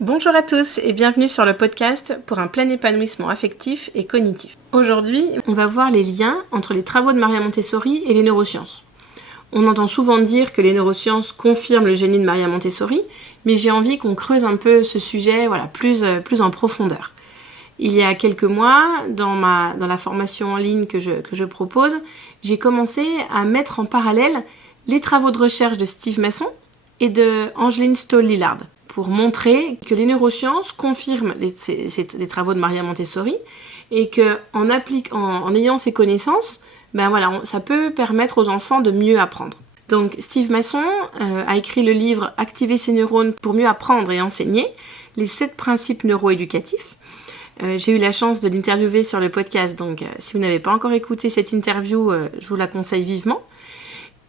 Bonjour à tous et bienvenue sur le podcast pour un plein épanouissement affectif et cognitif. Aujourd'hui, on va voir les liens entre les travaux de Maria Montessori et les neurosciences. On entend souvent dire que les neurosciences confirment le génie de Maria Montessori, mais j'ai envie qu'on creuse un peu ce sujet plus en profondeur. Il y a quelques mois, dans la formation en ligne que je propose, j'ai commencé à mettre en parallèle les travaux de recherche de Steve Masson et de Angeline Stoll-Lillard pour montrer que les neurosciences confirment les travaux de Maria Montessori et qu'en ayant ces connaissances, ça peut permettre aux enfants de mieux apprendre. Donc Steve Masson a écrit le livre « Activer ses neurones pour mieux apprendre et enseigner », les 7 principes neuroéducatifs. J'ai eu la chance de l'interviewer sur le podcast, donc si vous n'avez pas encore écouté cette interview, je vous la conseille vivement.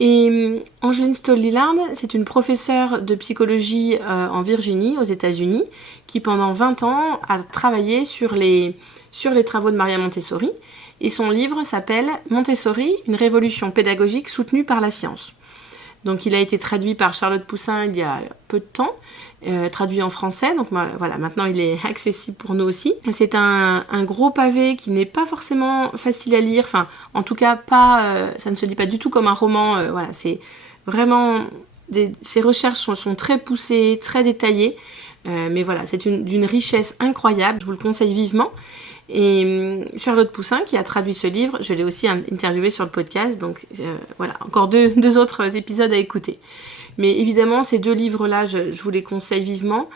Et Angeline Stoll-Lillard, c'est une professeure de psychologie en Virginie, aux États-Unis, qui pendant 20 ans a travaillé sur les travaux de Maria Montessori. Et son livre s'appelle « Montessori, une révolution pédagogique soutenue par la science ». Donc il a été traduit par Charlotte Poussin il y a peu de temps, traduit en français, donc voilà, maintenant il est accessible pour nous aussi. C'est un gros pavé qui n'est pas forcément facile à lire, enfin en tout cas ça ne se lit pas du tout comme un roman, c'est vraiment, ces recherches sont très poussées, très détaillées, mais voilà, c'est d'une richesse incroyable, je vous le conseille vivement. Et Charlotte Poussin, qui a traduit ce livre, je l'ai aussi interviewé sur le podcast, donc encore deux autres épisodes à écouter. Mais évidemment, ces 2 livres-là, je vous les conseille vivement.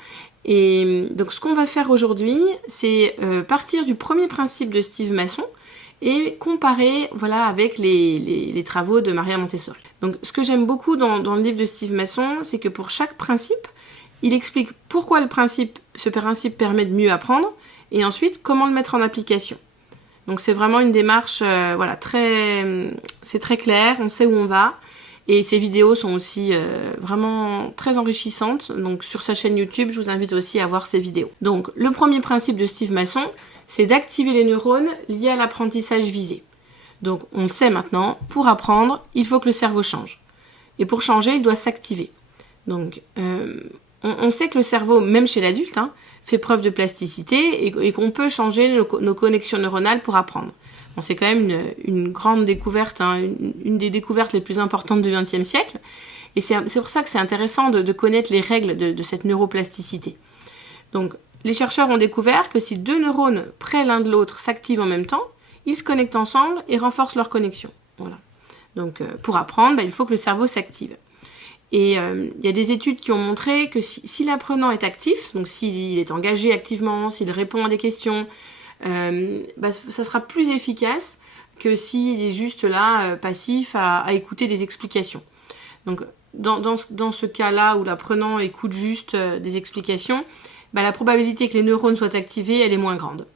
Et donc, ce qu'on va faire aujourd'hui, c'est partir du premier principe de Steve Masson et comparer avec les travaux de Maria Montessori. Donc, ce que j'aime beaucoup dans le livre de Steve Masson, c'est que pour chaque principe, il explique pourquoi ce principe permet de mieux apprendre, et ensuite comment le mettre en application. Donc c'est vraiment une démarche c'est très clair, on sait où on va, et ces vidéos sont aussi vraiment très enrichissantes. Donc sur sa chaîne YouTube, je vous invite aussi à voir ces vidéos. Donc le premier principe de Steve Masson, c'est d'activer les neurones liés à l'apprentissage visé. Donc on le sait maintenant, pour apprendre, il faut que le cerveau change. Et pour changer, il doit s'activer. Donc on sait que le cerveau, même chez l'adulte, fait preuve de plasticité et qu'on peut changer nos connexions neuronales pour apprendre. Bon, c'est quand même une grande découverte, une des découvertes les plus importantes du XXe siècle. Et c'est pour ça que c'est intéressant de connaître les règles de cette neuroplasticité. Donc, les chercheurs ont découvert que si 2 neurones près l'un de l'autre s'activent en même temps, ils se connectent ensemble et renforcent leur connexion. Voilà. Donc, pour apprendre, il faut que le cerveau s'active. Et il y a des études qui ont montré que si l'apprenant est actif, donc s'il est engagé activement, s'il répond à des questions, ça sera plus efficace que s'il est juste là, passif, à écouter des explications. Donc dans ce cas-là où l'apprenant écoute juste des explications, la probabilité que les neurones soient activés, elle est moins grande.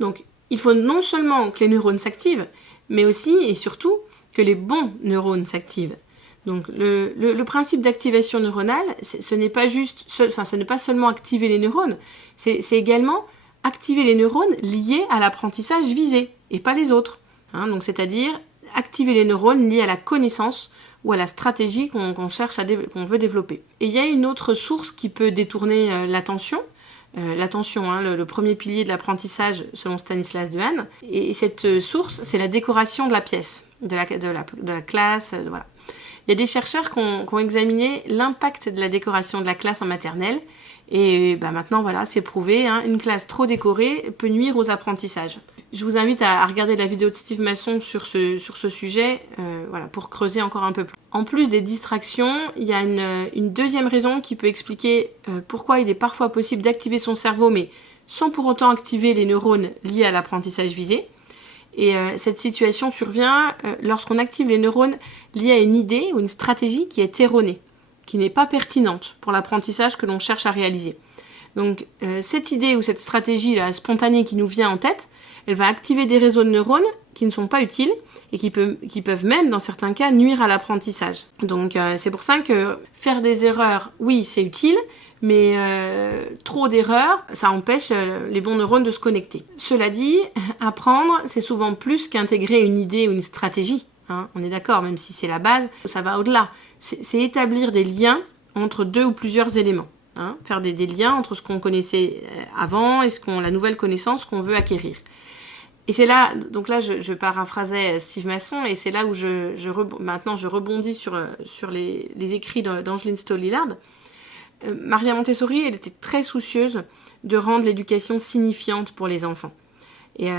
Donc il faut non seulement que les neurones s'activent, mais aussi et surtout que les bons neurones s'activent. Donc le principe d'activation neuronale, ce n'est pas seulement activer les neurones, c'est également activer les neurones liés à l'apprentissage visé, et pas les autres. Donc c'est-à-dire activer les neurones liés à la connaissance ou à la stratégie qu'on veut développer. Et il y a une autre source qui peut détourner l'attention. Le premier pilier de l'apprentissage selon Stanislas Dehaene. Et cette source, c'est la décoration de la pièce, de la classe, voilà. Il y a des chercheurs qui ont examiné l'impact de la décoration de la classe en maternelle. Et maintenant, c'est prouvé, une classe trop décorée peut nuire aux apprentissages. Je vous invite à regarder la vidéo de Steve Masson sur ce sujet, pour creuser encore un peu plus. En plus des distractions, il y a une deuxième raison qui peut expliquer pourquoi il est parfois possible d'activer son cerveau, mais sans pour autant activer les neurones liés à l'apprentissage visé. Et cette situation survient lorsqu'on active les neurones liés à une idée ou une stratégie qui est erronée, qui n'est pas pertinente pour l'apprentissage que l'on cherche à réaliser. Donc cette idée ou cette stratégie spontanée qui nous vient en tête, elle va activer des réseaux de neurones qui ne sont pas utiles et qui peuvent même, dans certains cas, nuire à l'apprentissage. Donc c'est pour ça que faire des erreurs, oui, c'est utile, mais trop d'erreurs, ça empêche les bons neurones de se connecter. Cela dit, apprendre, c'est souvent plus qu'intégrer une idée ou une stratégie. On est d'accord, même si c'est la base, ça va au-delà. C'est établir des liens entre 2 ou plusieurs éléments. Faire des liens entre ce qu'on connaissait avant et la nouvelle connaissance qu'on veut acquérir. Et c'est là, donc là je paraphrasais Steve Masson, et c'est là où maintenant je rebondis sur les écrits d'Angeline Stoll-Lillard. Maria Montessori, elle était très soucieuse de rendre l'éducation signifiante pour les enfants. Et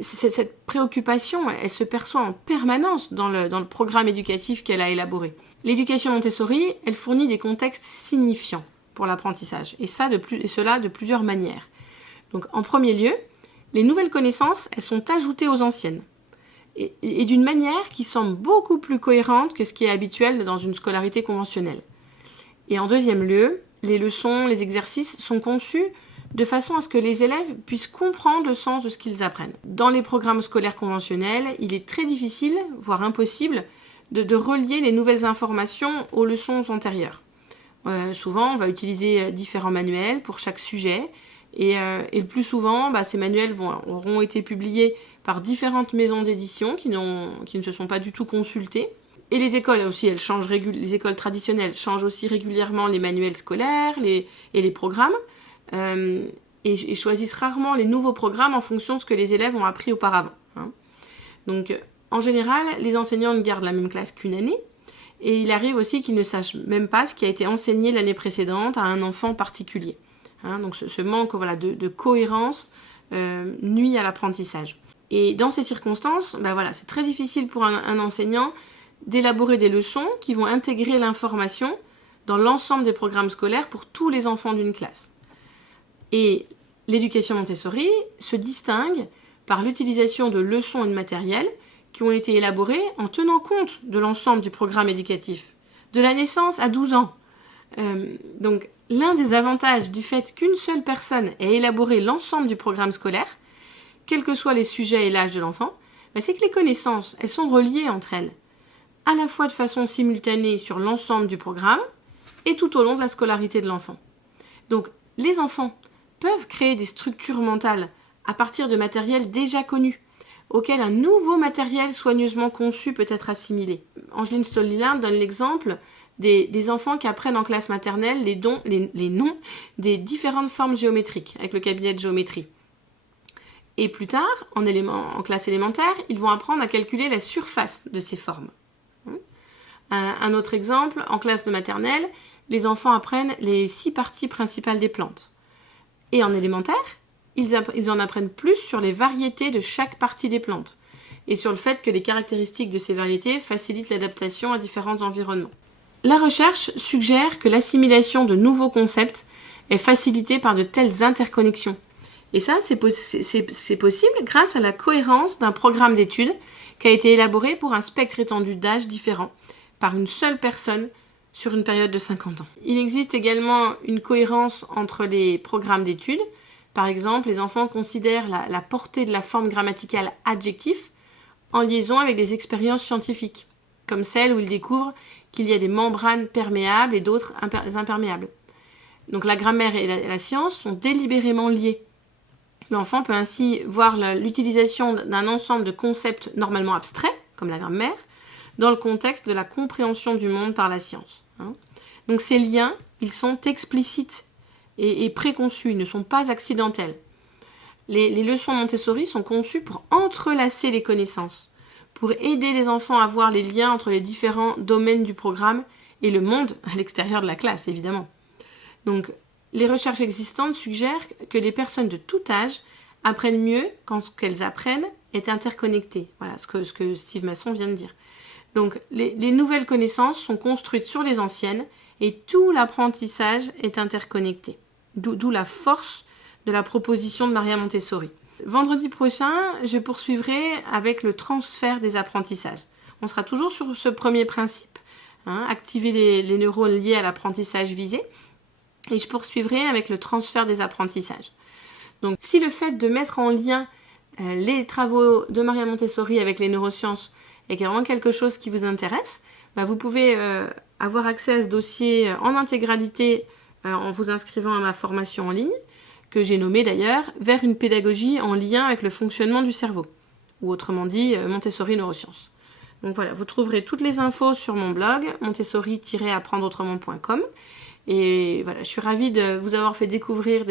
cette préoccupation, elle se perçoit en permanence dans le programme éducatif qu'elle a élaboré. L'éducation Montessori, elle fournit des contextes signifiants pour l'apprentissage, et cela de plusieurs manières. Donc en premier lieu, les nouvelles connaissances, elles sont ajoutées aux anciennes, et d'une manière qui semble beaucoup plus cohérente que ce qui est habituel dans une scolarité conventionnelle. Et en deuxième lieu, les leçons, les exercices sont conçus de façon à ce que les élèves puissent comprendre le sens de ce qu'ils apprennent. Dans les programmes scolaires conventionnels, il est très difficile, voire impossible, de relier les nouvelles informations aux leçons antérieures. Souvent, on va utiliser différents manuels pour chaque sujet, et le plus souvent, ces manuels auront été publiés par différentes maisons d'édition qui ne se sont pas du tout consultées. Et les écoles aussi, les écoles traditionnelles changent aussi régulièrement les manuels scolaires et les programmes, et choisissent rarement les nouveaux programmes en fonction de ce que les élèves ont appris auparavant. Donc, en général, les enseignants ne gardent la même classe qu'une année, et il arrive aussi qu'ils ne sachent même pas ce qui a été enseigné l'année précédente à un enfant particulier. Donc ce manque de cohérence nuit à l'apprentissage. Et dans ces circonstances, c'est très difficile pour un enseignant d'élaborer des leçons qui vont intégrer l'information dans l'ensemble des programmes scolaires pour tous les enfants d'une classe. Et l'éducation Montessori se distingue par l'utilisation de leçons et de matériel qui ont été élaborés en tenant compte de l'ensemble du programme éducatif, de la naissance à 12 ans. Donc, l'un des avantages du fait qu'une seule personne ait élaboré l'ensemble du programme scolaire, quels que soient les sujets et l'âge de l'enfant, c'est que les connaissances, elles sont reliées entre elles, à la fois de façon simultanée sur l'ensemble du programme et tout au long de la scolarité de l'enfant. Donc, les enfants peuvent créer des structures mentales à partir de matériel déjà connu, auquel un nouveau matériel soigneusement conçu peut être assimilé. Angeline Stoll-Lillard donne l'exemple des enfants qui apprennent en classe maternelle les noms des différentes formes géométriques avec le cabinet de géométrie. Et plus tard, en classe élémentaire, ils vont apprendre à calculer la surface de ces formes. Un autre exemple, en classe de maternelle, les enfants apprennent les 6 parties principales des plantes. Et en élémentaire, ils en apprennent plus sur les variétés de chaque partie des plantes et sur le fait que les caractéristiques de ces variétés facilitent l'adaptation à différents environnements. La recherche suggère que l'assimilation de nouveaux concepts est facilitée par de telles interconnexions. Et ça, c'est possible grâce à la cohérence d'un programme d'études qui a été élaboré pour un spectre étendu d'âge différent par une seule personne sur une période de 50 ans. Il existe également une cohérence entre les programmes d'études. Par exemple, les enfants considèrent la portée de la forme grammaticale adjectif en liaison avec des expériences scientifiques, comme celle où ils découvrent qu'il y a des membranes perméables et d'autres imperméables. Donc la grammaire et la science sont délibérément liées. L'enfant peut ainsi voir l'utilisation d'un ensemble de concepts normalement abstraits, comme la grammaire, dans le contexte de la compréhension du monde par la science. Donc ces liens, ils sont explicites et préconçus, ils ne sont pas accidentels. Les leçons Montessori sont conçues pour entrelacer les connaissances, pour aider les enfants à voir les liens entre les différents domaines du programme et le monde à l'extérieur de la classe, évidemment. Donc, les recherches existantes suggèrent que les personnes de tout âge apprennent mieux quand ce qu'elles apprennent est interconnecté. Voilà ce que Steve Masson vient de dire. Donc, les nouvelles connaissances sont construites sur les anciennes et tout l'apprentissage est interconnecté. D'où la force de la proposition de Maria Montessori. Vendredi prochain, je poursuivrai avec le transfert des apprentissages. On sera toujours sur ce premier principe, activer les neurones liés à l'apprentissage visé, et je poursuivrai avec le transfert des apprentissages. Donc, si le fait de mettre en lien les travaux de Maria Montessori avec les neurosciences est vraiment quelque chose qui vous intéresse, vous pouvez avoir accès à ce dossier en intégralité en vous inscrivant à ma formation en ligne, que j'ai nommée d'ailleurs « Vers une pédagogie en lien avec le fonctionnement du cerveau », ou autrement dit Montessori Neurosciences. Donc voilà, vous trouverez toutes les infos sur mon blog montessori-apprendreautrement.com Et voilà, je suis ravie de vous avoir fait découvrir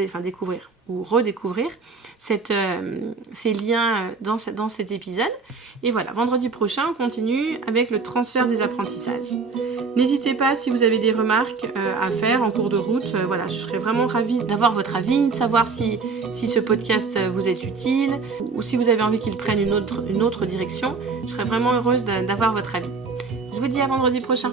ou redécouvrir ces liens dans cet épisode. Et voilà, vendredi prochain, on continue avec le transfert des apprentissages. N'hésitez pas si vous avez des remarques à faire en cours de route. Voilà, je serais vraiment ravie d'avoir votre avis, de savoir si ce podcast vous est utile ou si vous avez envie qu'il prenne une autre direction. Je serais vraiment heureuse d'avoir votre avis. Je vous dis à vendredi prochain.